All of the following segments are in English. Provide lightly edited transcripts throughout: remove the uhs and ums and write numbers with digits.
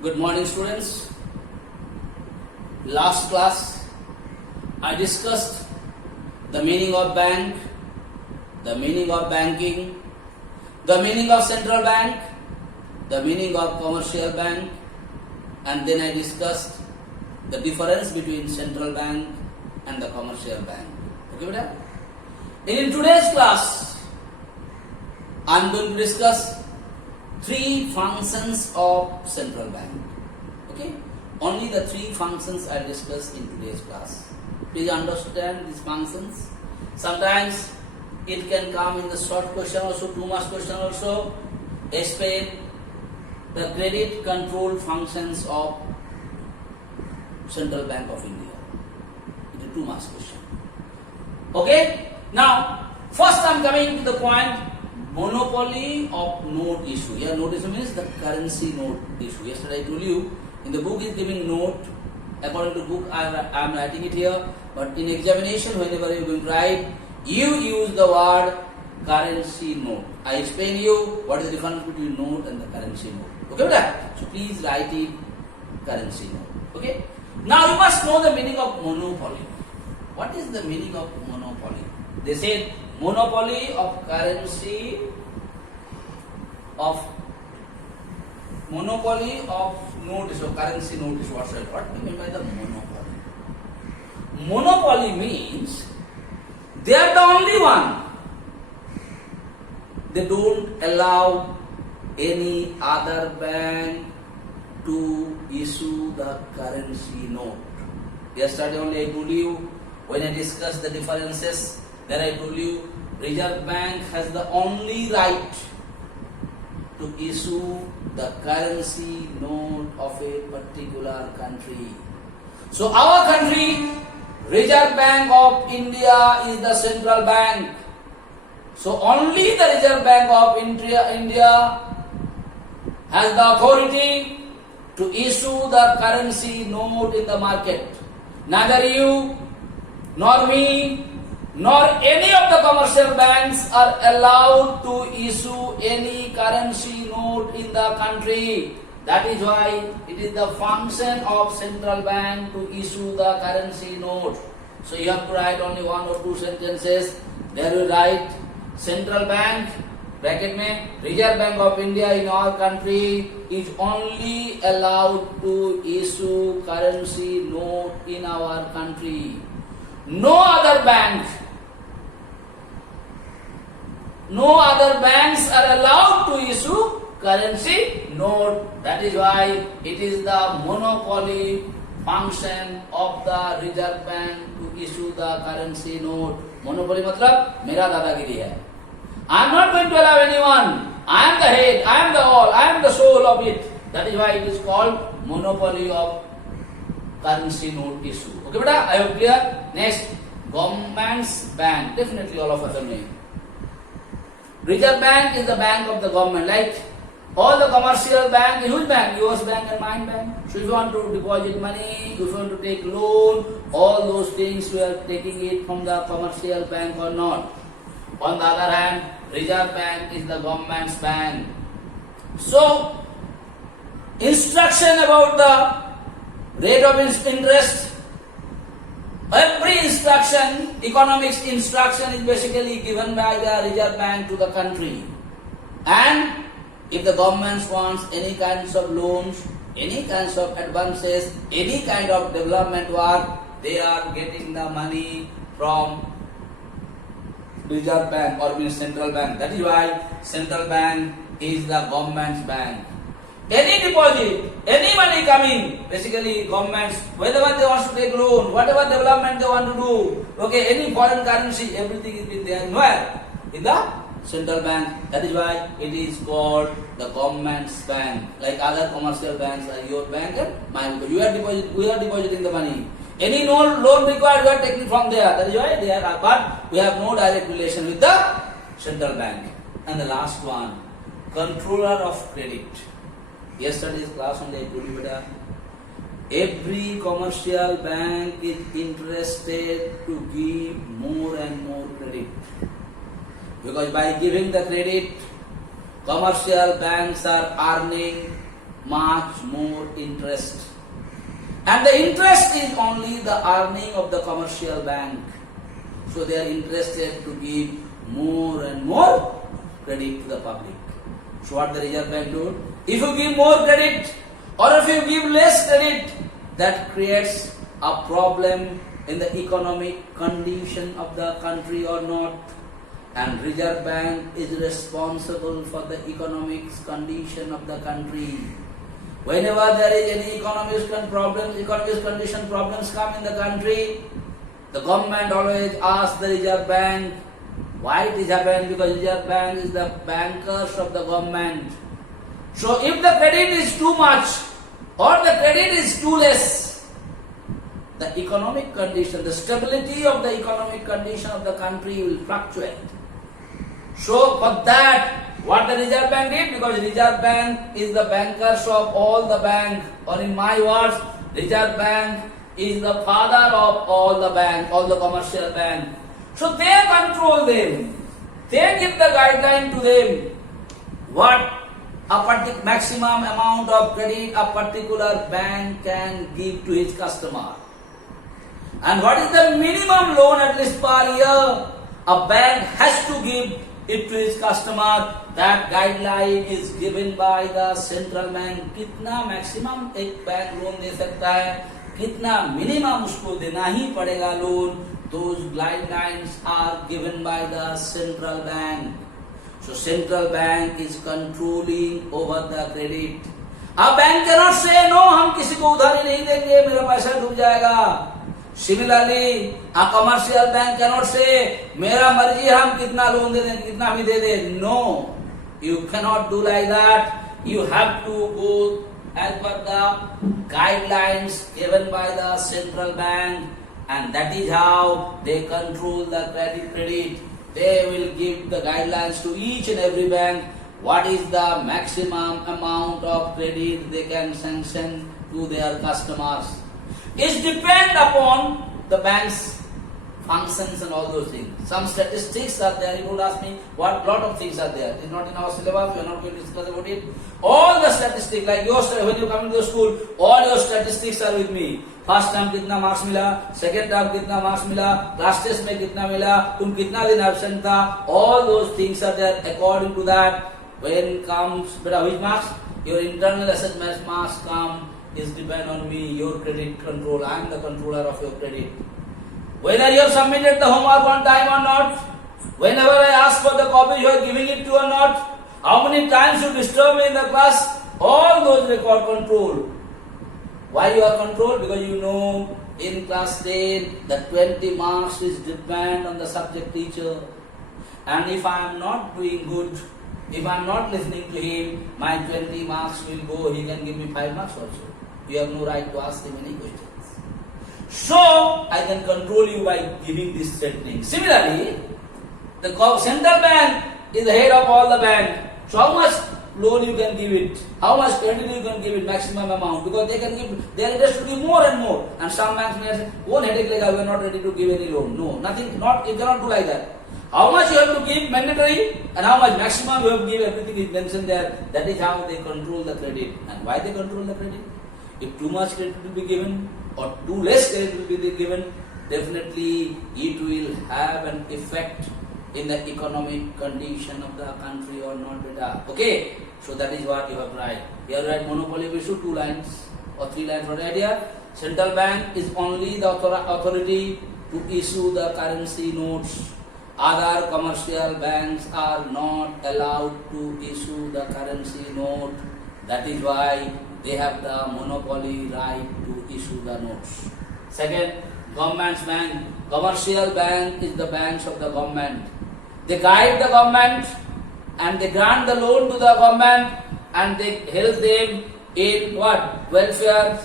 Good morning, students. Last class I discussed the meaning of bank, the meaning of banking, the meaning of central bank, the meaning of commercial bank, and then I discussed the difference between central bank and the commercial bank. Okay, beta? In today's class, I am going to discuss three functions of central bank. Okay? Only the three functions I discuss in today's class. Please understand these functions. Sometimes it can come in the short question also, 2 marks question also. Explain the credit control functions of Central Bank of India. It is 2 marks question. Okay? Now, first I am coming to the point. Monopoly of note issue. Here note issue means the currency note issue. Yesterday I told you in the book is giving note. According to book I am writing it here. But in examination whenever you are going to write, you use the word currency note. I explain you what is the difference between note and the currency note. Okay, brother? So please write it currency note. Okay. Now you must know the meaning of monopoly. What is the meaning of monopoly? They said monopoly of currency of monopoly of note issue, currency note issue. What do you mean by the monopoly? Monopoly means they are the only one. They don't allow any other bank to issue the currency note. Yesterday only I told you when I discussed the differences. Then I told you, Reserve Bank has the only right to issue the currency note of a particular country. So our country, Reserve Bank of India is the central bank. So only the Reserve Bank of India has the authority to issue the currency note in the market. Neither you, nor me, nor any of the commercial banks are allowed to issue any currency note in the country. That is why it is the function of central bank to issue the currency note. So you have to write only 1 or 2 sentences. There you write central bank, bracket mein, Reserve Bank of India in our country is only allowed to issue currency note in our country. No other banks are allowed to issue currency note. That is why it is the monopoly function of the Reserve Bank to issue the currency note. Monopoly matlab mera dadagiri hai. I am not going to allow anyone. I am the head, I am the all, I am the soul of it. That is why it is called monopoly of currency note issue. Okay, beta? I hope clear. Next, government's bank. Definitely all of us are knowing. Reserve Bank is the bank of the government. Like all the commercial bank, which bank? Yours bank and mine bank. So if you want to deposit money, if you want to take loan, all those things we are taking it from the commercial bank or not. On the other hand, Reserve Bank is the government's bank. So, instruction about the rate of interest. Every instruction, economics instruction is basically given by the Reserve Bank to the country. And if the government wants any kinds of loans, any kinds of advances, any kind of development work, they are getting the money from Reserve Bank or means central bank. That is why central bank is the government's bank. Any deposit, any money coming, basically governments, whenever they want to take loan, whatever development they want to do, okay, any foreign currency, everything is been there. Where? In the central bank. That is why it is called the government's bank. Like other commercial banks are your bank and mine. We are depositing the money. Any loan required, we are taking from there. That is why they are, but we have no direct relation with the central bank. And the last one, controller of credit. Yesterday's class only I told you better. Every commercial bank is interested to give more and more credit. Because by giving the credit, commercial banks are earning much more interest. And the interest is only the earning of the commercial bank. So they are interested to give more and more credit to the public. So what the Reserve Bank do? If you give more credit or if you give less credit, that creates a problem in the economic condition of the country or not. And Reserve Bank is responsible for the economic condition of the country. Whenever there is any economic condition problems come in the country, the government always asks the Reserve Bank, why it is happened? Because Reserve Bank is the bankers of the government. So if the credit is too much or the credit is too less, the economic condition, the stability of the economic condition of the country will fluctuate. So for that, what the Reserve Bank did? Because Reserve Bank is the bankers of all the bank, or in my words, Reserve Bank is the father of all the bank, all the commercial bank. So they control them. They give the guideline to them what a maximum amount of credit a particular bank can give to its customer. And what is the minimum loan at least per year a bank has to give it to its customer? That guideline is given by the central bank. कितना maximum एक bank loan दे सकता है, कितना minimum उसको देना ही पड़ेगा loan. Those guidelines are given by the central bank. So central bank is controlling over the credit. A bank cannot say no, हम किसी को उधारी नहीं देंगे, मेरा पैसा डूब जाएगा. Similarly, a commercial bank cannot say, मेरा मर्जी हम कितना लोन दे दें, कितना भी दे दें. No, you cannot do like that. You have to go as per the guidelines given by the central bank, and that is how they control the credit. They will give the guidelines to each and every bank. What is the maximum amount of credit they can sanction to their customers? It depends upon the bank's functions and all those things. Some statistics are there. You would ask me what lot of things are there. It's not in our syllabus. We are not going to discuss about it. All the statistics, like when you come into the school, all your statistics are with me. First term कितना marks मिला, second term कितना marks मिला, class test में कितना मिला, तुम कितना दिन एब्सेंट था. All those things are there according to that. When comes बेटा which marks, your internal assessment marks come is depend on me, your credit control. I am the controller of your credit. Whether you have submitted the homework on time or not, whenever I ask for the copy, you are giving it to or not, how many times you disturb me in the class, all those record control. Why you are controlled? Because you know in class 10 the 20 marks is depend on the subject teacher. And if I am not doing good, if I am not listening to him, my 20 marks will go. He can give me 5 marks also. You have no right to ask him any questions. So I can control you by giving this threatening. Similarly, the central bank is the head of all the bank. So how much loan you can give it, how much credit you can give it, maximum amount, because they can give, they are interested to give more and more. And some banks may say, one headache like we are not ready to give any loan. No, nothing, not, you cannot do like that. How much you have to give mandatory and how much maximum you have to give, everything is mentioned there. That is how they control the credit. And why they control the credit? If too much credit will be given or too less credit will be given, definitely it will have an effect in the economic condition of the country or not, beta. Okay, so that is what you have write. You have write monopoly of issue, 2 lines or 3 lines. What idea? Central bank is only the authority to issue the currency notes. Other commercial banks are not allowed to issue the currency note. That is why they have the monopoly right to issue the notes. Second, government's bank. Commercial bank is the banks of the government. They guide the government and they grant the loan to the government and they help them in what? Welfare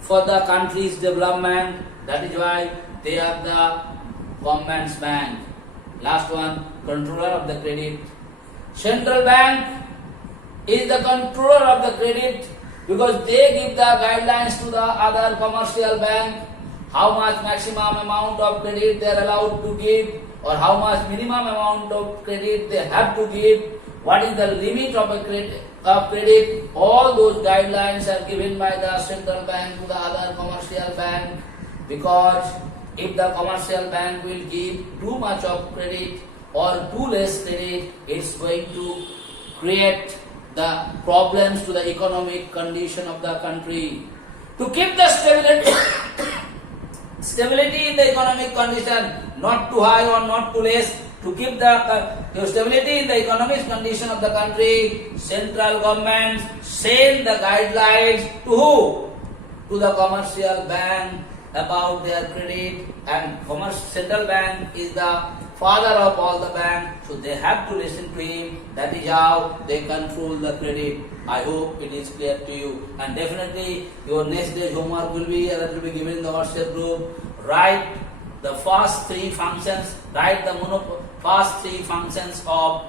for the country's development. That is why they are the government's bank. Last one, controller of the credit. Central bank is the controller of the credit because they give the guidelines to the other commercial bank, how much maximum amount of credit they are allowed to give or how much minimum amount of credit they have to give, what is the limit of a credit of credit, all those guidelines are given by the central bank to the other commercial bank, because if the commercial bank will give too much of credit or too less credit, it's going to create the problems to the economic condition of the country. To keep the stability in the economic condition, not too high or not too less, to keep the stability in the economic condition of the country, central government send the guidelines to who? To the commercial bank about their credit, and central bank is the father of all the banks, so they have to listen to him. That is how they control the credit. I hope it is clear to you, and definitely your next day's homework will be given in the WhatsApp group. Write the first three functions. Write the first three functions of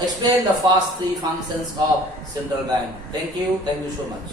explain the first three functions of central bank. Thank you so much.